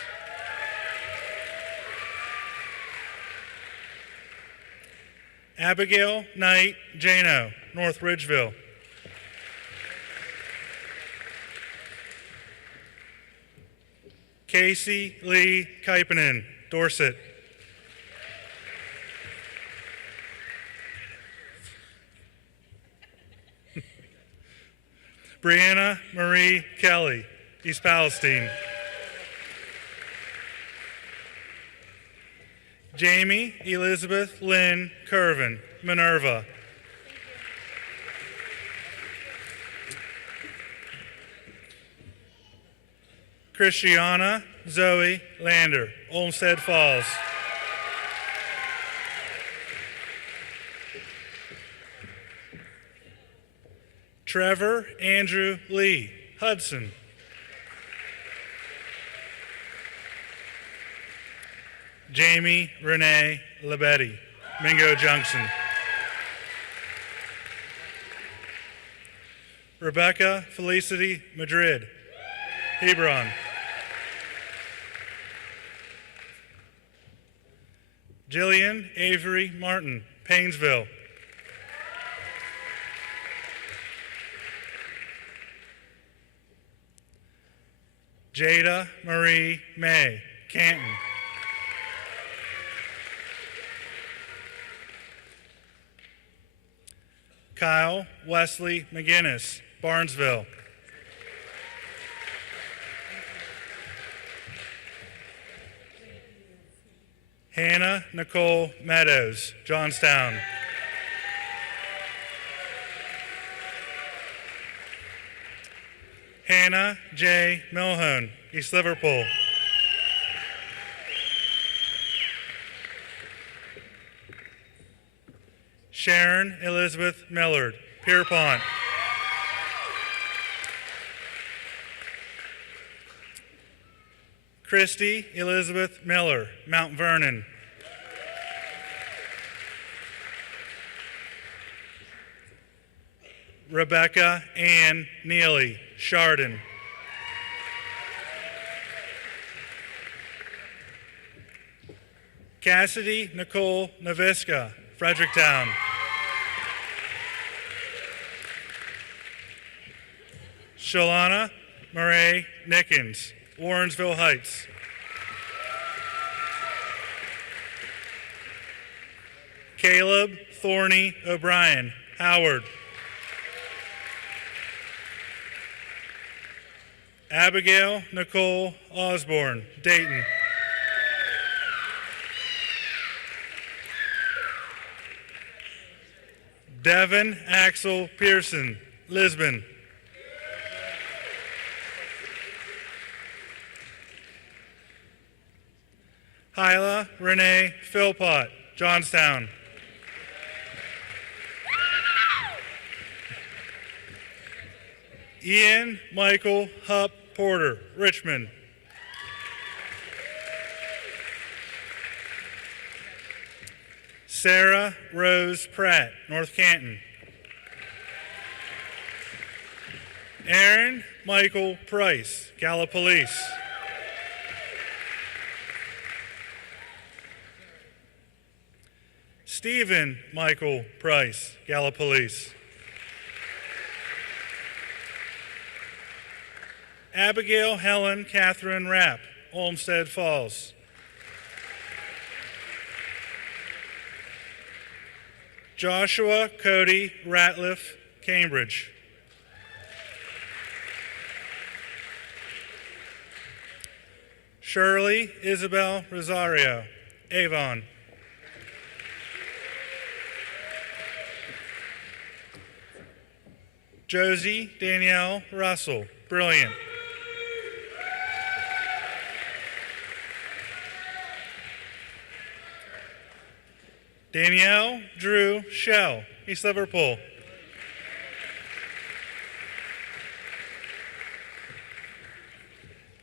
Abigail Knight Jano, North Ridgeville. Casey Lee Kaipanen, Dorset. Brianna Marie Kelly, East Palestine. Jamie Elizabeth Lynn Curvin, Minerva. Christiana Zoe Lander, Olmsted Falls. Trevor Andrew Lee, Hudson. Jamie Renee Labetti, Mingo Junction. Rebecca Felicity Madrid, Hebron. Jillian Avery Martin, Painesville. Jada Marie May, Canton. Kyle Wesley McGinnis, Barnesville. Hannah Nicole Meadows, Johnstown. Hannah J. Milhone, East Liverpool. Sharon Elizabeth Millard, Pierpont. Christy Elizabeth Miller, Mount Vernon. Rebecca Ann Neely, Chardon. Cassidy Nicole Naviska, Fredericktown. Shalana Murray Nickens, Warrensville Heights. Caleb Thorny O'Brien, Howard. Abigail Nicole Osborne, Dayton. Devin Axel Pearson, Lisbon. Hyla Renee Philpott, Johnstown. Ian Michael Hupp Porter, Richmond. Sarah Rose Pratt, North Canton. Aaron Michael Price, Gallipolis. Stephen Michael Price, Gallipolis. Abigail Helen Catherine Rapp, Olmsted Falls. Joshua Cody Ratliff, Cambridge. Shirley Isabel Rosario, Avon. Josie Danielle Russell, Brilliant. Danielle Drew Shell, East Liverpool.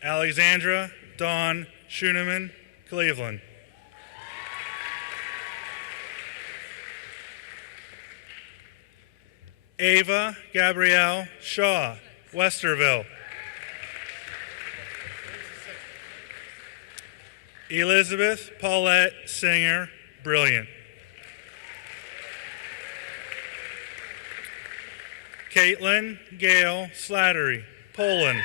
Alexandra Dawn Schuneman, Cleveland. Ava Gabrielle Shaw, Westerville. Elizabeth Paulette Singer, Brilliant. Caitlin Gail Slattery, Poland.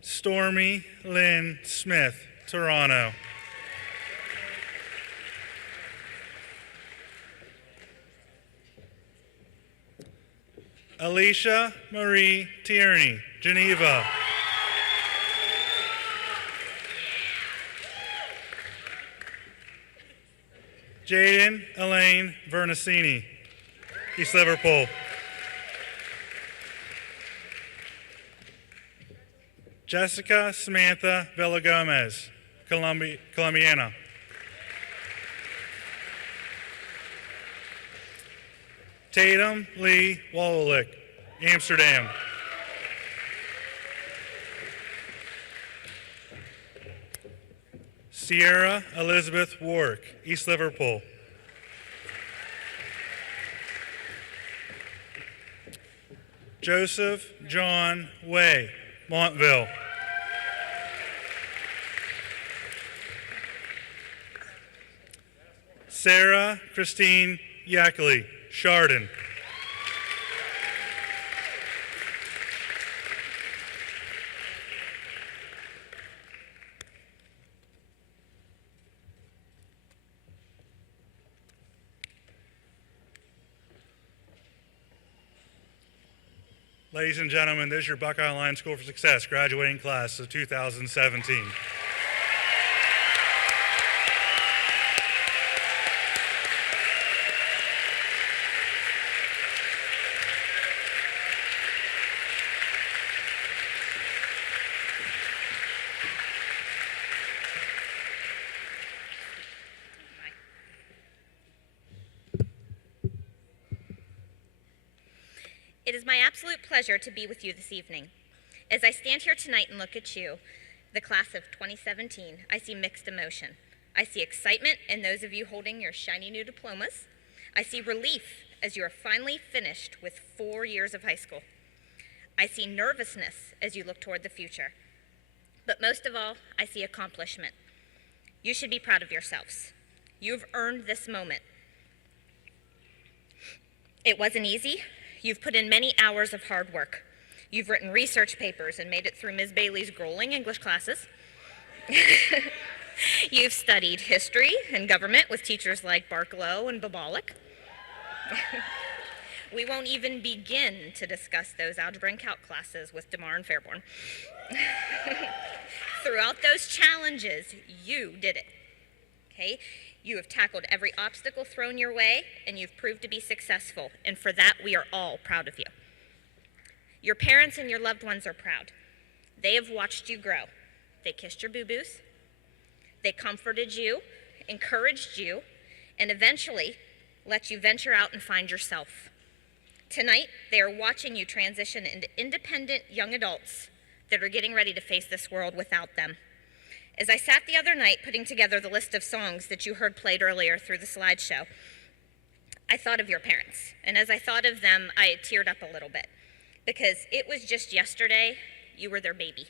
Stormy Lynn Smith, Toronto. Alicia Marie Tierney, Geneva. Jaden Elaine Vernacini, East Liverpool. Jessica Samantha Villagomez, Columbiana. Tatum Lee Wallowlick, Amsterdam. Sierra Elizabeth Warwick, East Liverpool. Joseph John Way, Montville. Sarah Christine Yackley, Chardon. Ladies and gentlemen, this is your Buckeye Online School for Success graduating class of 2017. It is my absolute pleasure to be with you this evening. As I stand here tonight and look at you, the class of 2017, I see mixed emotion. I see excitement in those of you holding your shiny new diplomas. I see relief as you are finally finished with 4 years of high school. I see nervousness as you look toward the future. But most of all, I see accomplishment. You should be proud of yourselves. You've earned this moment. It wasn't easy. You've put in many hours of hard work. You've written research papers and made it through Ms. Bailey's grueling English classes. You've studied history and government with teachers like Barklow and Babalik. We won't even begin to discuss those algebra and calc classes with DeMar and Fairborn. Throughout those challenges, you did it, okay? You have tackled every obstacle thrown your way, and you've proved to be successful, and for that, we are all proud of you. Your parents and your loved ones are proud. They have watched you grow. They kissed your boo-boos. They comforted you, encouraged you, and eventually let you venture out and find yourself. Tonight, they are watching you transition into independent young adults that are getting ready to face this world without them. As I sat the other night putting together the list of songs that you heard played earlier through the slideshow, I thought of your parents. And as I thought of them, I teared up a little bit because it was just yesterday you were their baby.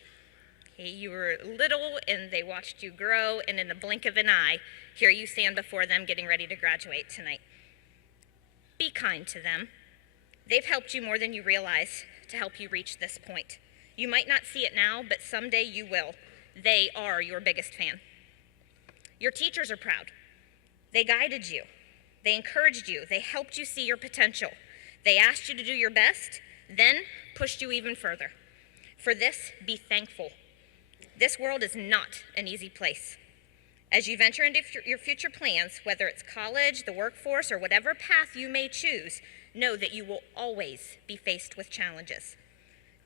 Okay, you were little and they watched you grow, and in a blink of an eye, here you stand before them getting ready to graduate tonight. Be kind to them. They've helped you more than you realize to help you reach this point. You might not see it now, but someday you will. They are your biggest fan. Your teachers are proud. They guided you. They encouraged you. They helped you see your potential. They asked you to do your best, then pushed you even further. For this, be thankful. This world is not an easy place. As you venture into your future plans, whether it's college, the workforce, or whatever path you may choose, know that you will always be faced with challenges.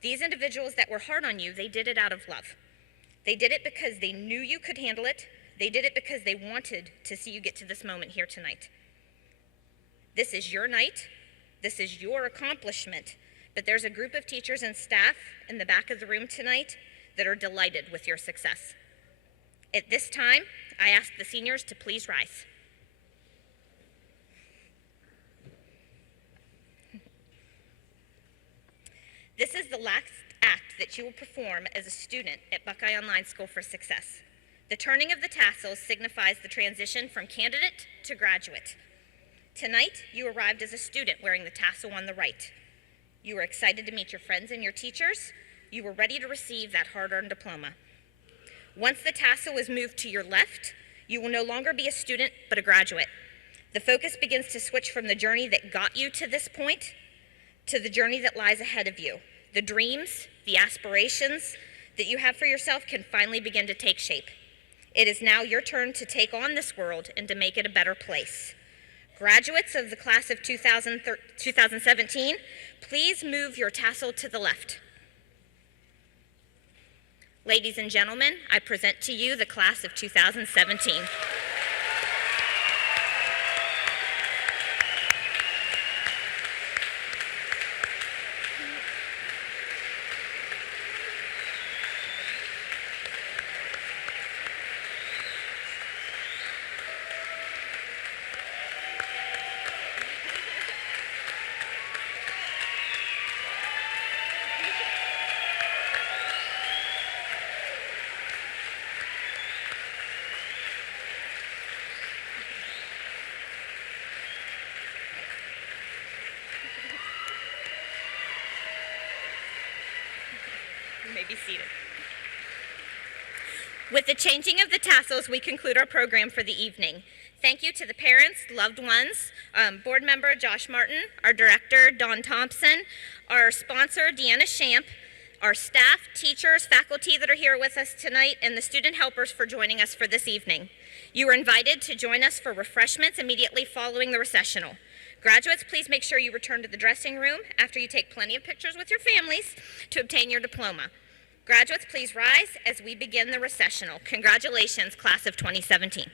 These individuals that were hard on you, they did it out of love. They did it because they knew you could handle it. They did it because they wanted to see you get to this moment here tonight. This is your night. This is your accomplishment. But there's a group of teachers and staff in the back of the room tonight that are delighted with your success. At this time, I ask the seniors to please rise. This is the last act that you will perform as a student at Buckeye Online School for Success. The turning of the tassels signifies the transition from candidate to graduate. Tonight, you arrived as a student wearing the tassel on the right. You were excited to meet your friends and your teachers. You were ready to receive that hard-earned diploma. Once the tassel was moved to your left, you will no longer be a student, but a graduate. The focus begins to switch from the journey that got you to this point to the journey that lies ahead of you. The dreams, the aspirations that you have for yourself can finally begin to take shape. It is now your turn to take on this world and to make it a better place. Graduates of the class of 2017, please move your tassel to the left. Ladies and gentlemen, I present to you the class of 2017. Be seated. With the changing of the tassels, we conclude our program for the evening. Thank you to the parents, loved ones, board member Josh Martin, our director Dawn Thompson, our sponsor, Deanna Shamp, our staff, teachers, faculty that are here with us tonight, and the student helpers for joining us for this evening. You are invited to join us for refreshments immediately following the recessional. Graduates, please make sure you return to the dressing room after you take plenty of pictures with your families to obtain your diploma. Graduates, please rise as we begin the recessional. Congratulations, class of 2017.